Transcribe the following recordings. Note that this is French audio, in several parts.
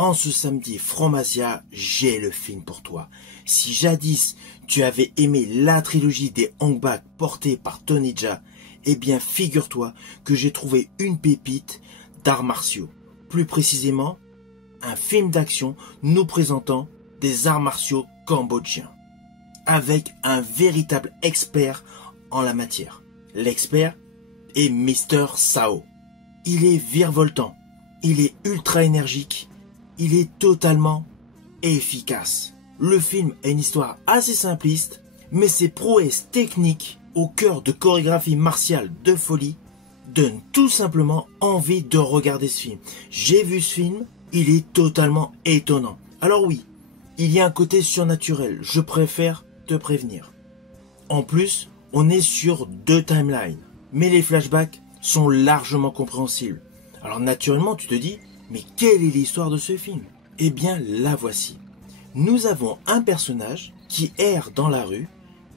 En ce samedi Fromasia, j'ai le film pour toi. Si jadis tu avais aimé la trilogie des Hong Bak portée par Tony Jaa, eh bien figure-toi que j'ai trouvé une pépite d'arts martiaux. Plus précisément, un film d'action nous présentant des arts martiaux cambodgiens, avec un véritable expert en la matière. L'expert est Mr. Sao. Il est virevoltant, il est ultra énergique, il est totalement efficace. Le film a une histoire assez simpliste, mais ses prouesses techniques au cœur de chorégraphie martiale de folie donnent tout simplement envie de regarder ce film. J'ai vu ce film, il est totalement étonnant. Alors oui, il y a un côté surnaturel, je préfère te prévenir. En plus, on est sur 2 timelines, mais les flashbacks sont largement compréhensibles. Alors naturellement, tu te dis, mais quelle est l'histoire de ce film? Eh bien, la voici. Nous avons un personnage qui erre dans la rue,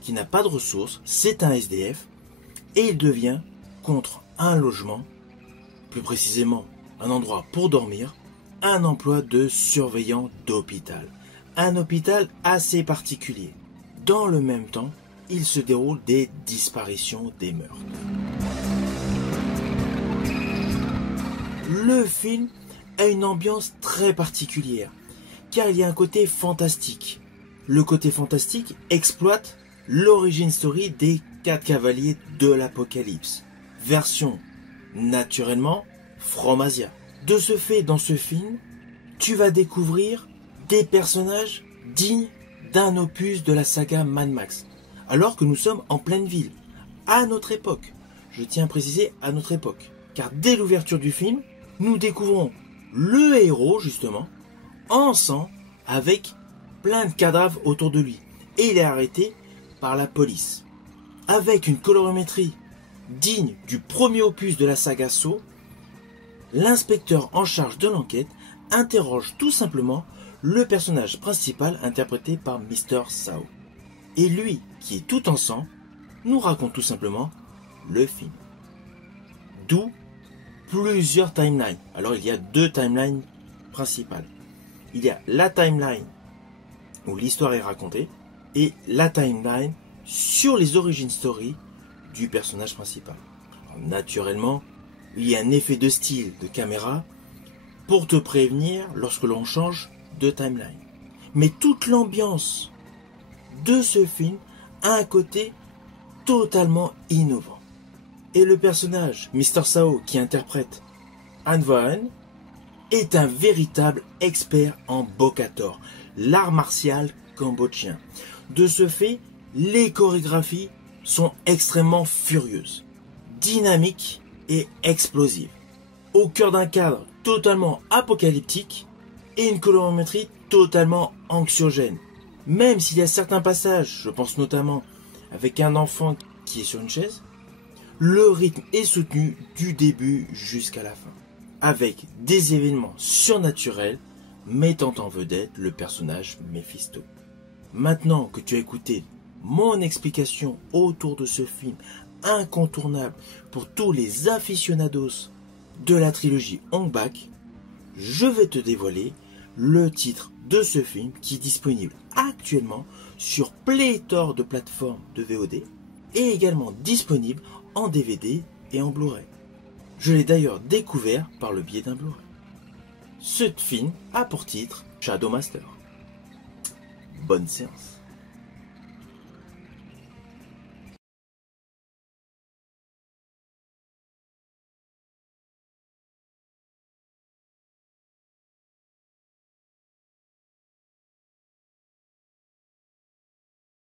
qui n'a pas de ressources, c'est un SDF, et il devient, contre un logement, plus précisément un endroit pour dormir, un emploi de surveillant d'hôpital. Un hôpital assez particulier. Dans le même temps, il se déroule des disparitions, des meurtres. Le film a une ambiance très particulière, car il y a un côté fantastique. Le côté fantastique exploite l'origin story des 4 cavaliers de l'Apocalypse, version naturellement Fromasia. De ce fait, dans ce film, tu vas découvrir des personnages dignes d'un opus de la saga Mad Max, alors que nous sommes en pleine ville, à notre époque. Je tiens à préciser à notre époque, car dès l'ouverture du film, nous découvrons le héros, justement, en sang, avec plein de cadavres autour de lui. Et il est arrêté par la police. Avec une colorimétrie digne du premier opus de la saga Saw, l'inspecteur en charge de l'enquête interroge tout simplement le personnage principal interprété par Mr. Sao. Et lui, qui est tout en sang, nous raconte tout simplement le film. D'où plusieurs timelines. Alors il y a 2 timelines principales. Il y a la timeline où l'histoire est racontée et la timeline sur les origin story du personnage principal. Alors, naturellement, il y a un effet de style de caméra pour te prévenir lorsque l'on change de timeline. Mais toute l'ambiance de ce film a un côté totalement innovant. Et le personnage, Mr. Sao, qui interprète Han Vaen, est un véritable expert en Bokator, l'art martial cambodgien. De ce fait, les chorégraphies sont extrêmement furieuses, dynamiques et explosives. Au cœur d'un cadre totalement apocalyptique et une colorimétrie totalement anxiogène. Même s'il y a certains passages, je pense notamment avec un enfant qui est sur une chaise, le rythme est soutenu du début jusqu'à la fin, avec des événements surnaturels mettant en vedette le personnage Mephisto. Maintenant que tu as écouté mon explication autour de ce film incontournable pour tous les aficionados de la trilogie Hong Bak, je vais te dévoiler le titre de ce film qui est disponible actuellement sur pléthore de plateformes de VOD et également disponible en DVD et en Blu-ray. Je l'ai d'ailleurs découvert par le biais d'un Blu-ray. Ce film a pour titre Shadow Master. Bonne séance.